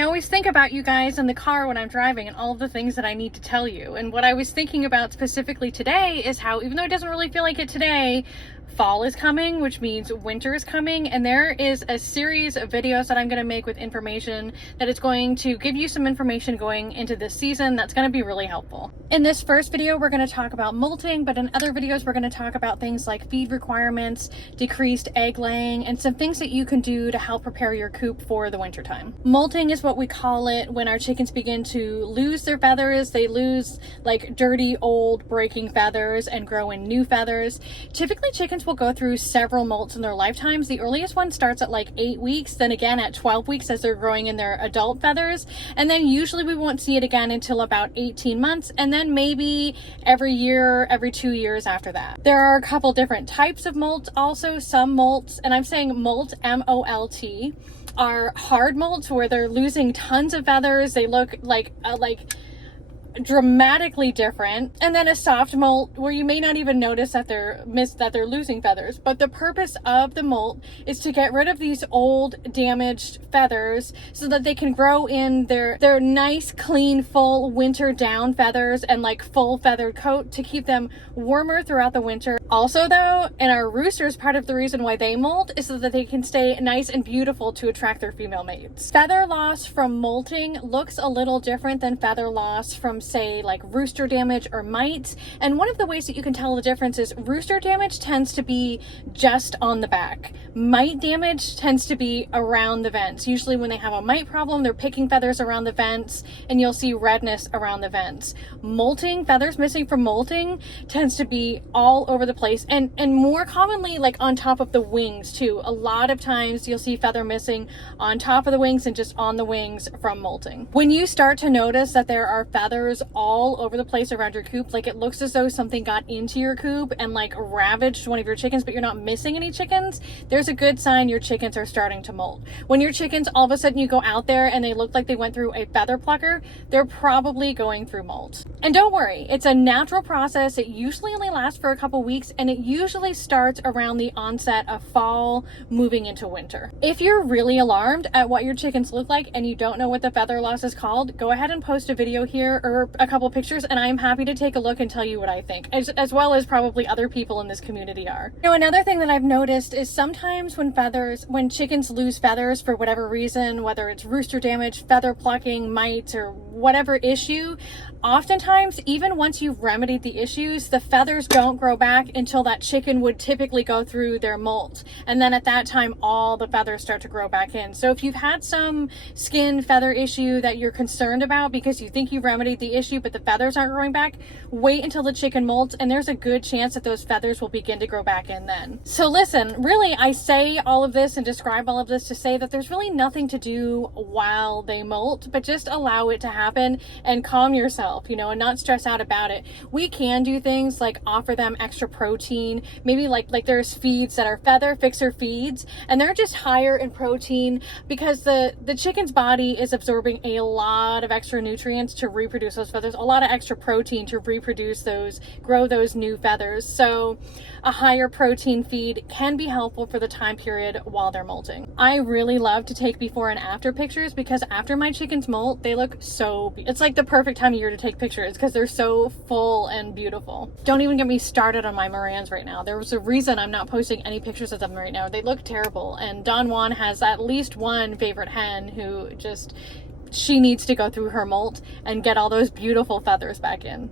I always think about you guys in the car when I'm driving and all of the things that I need to tell you. And what I was thinking about specifically today is how, even though it doesn't really feel like it today, fall is coming, which means winter is coming, and there is a series of videos that I'm going to make with information that is going to give you some information going into this season that's going to be really helpful. In this first video, we're going to talk about molting, but in other videos, we're going to talk about things like feed requirements, decreased egg laying, and some things that you can do to help prepare your coop for the winter time. Molting is what we call it when our chickens begin to lose their feathers. They lose like dirty, old, breaking feathers and grow in new feathers. Typically, chickens will go through several molts in their lifetimes. The earliest one starts at like 8 weeks, then again at 12 weeks as they're growing in their adult feathers, and then usually we won't see it again until about 18 months, and then maybe every year, every 2 years after that. There are a couple different types of molts also. Some molts, and I'm saying molt, M-O-L-T, are hard molts where they're losing tons of feathers. They look like dramatically different, and then a soft molt where you may not even notice that they're losing feathers. But the purpose of the molt is to get rid of these old damaged feathers so that they can grow in their nice, clean, full winter down feathers and like full feathered coat to keep them warmer throughout the winter. Also though, in our roosters, part of the reason why they molt is so that they can stay nice and beautiful to attract their female mates. Feather loss from molting looks a little different than feather loss from, say, like rooster damage or mites. And one of the ways that you can tell the difference is rooster damage tends to be just on the back. Mite damage tends to be around the vents. Usually when they have a mite problem, they're picking feathers around the vents and you'll see redness around the vents. Molting, feathers missing from molting, tends to be all over the place, and more commonly like on top of the wings too. A lot of times you'll see feather missing on top of the wings and just on the wings from molting. When you start to notice that there are feathers all over the place around your coop, like it looks as though something got into your coop and like ravaged one of your chickens, but you're not missing any chickens, there's a good sign your chickens are starting to molt. When your chickens, all of a sudden you go out there and they look like they went through a feather plucker, they're probably going through molt. And don't worry, it's a natural process. It usually only lasts for a couple weeks, and it usually starts around the onset of fall moving into winter. If you're really alarmed at what your chickens look like and you don't know what the feather loss is called, go ahead and post a video here or a couple pictures, and I'm happy to take a look and tell you what I think, as well as probably other people in this community are. You know, another thing that I've noticed is sometimes when chickens lose feathers for whatever reason, whether it's rooster damage, feather plucking, mites, or whatever issue, oftentimes, even once you've remedied the issues, the feathers don't grow back until that chicken would typically go through their molt. And then at that time, all the feathers start to grow back in. So if you've had some skin feather issue that you're concerned about because you think you've remedied the issue, but the feathers aren't growing back, wait until the chicken molts, and there's a good chance that those feathers will begin to grow back in then. So listen, really, I say all of this and describe all of this to say that there's really nothing to do while they molt, but just allow it to happen and calm yourself, you know, and not stress out about it. We can do things like offer them extra protein, maybe like there's feeds that are feather fixer feeds, and they're just higher in protein because the chicken's body is absorbing a lot of extra nutrients to reproduce those feathers, a lot of extra protein to reproduce those, grow those new feathers. So a higher protein feed can be helpful for the time period while they're molting. I really love to take before and after pictures because after my chickens molt, they look so, it's like the perfect time of year to take pictures because they're so full and beautiful. Don't even get me started on my Morans right now. There was a reason I'm not posting any pictures of them right now. They look terrible, and Don Juan has at least one favorite hen who just, she needs to go through her molt and get all those beautiful feathers back in.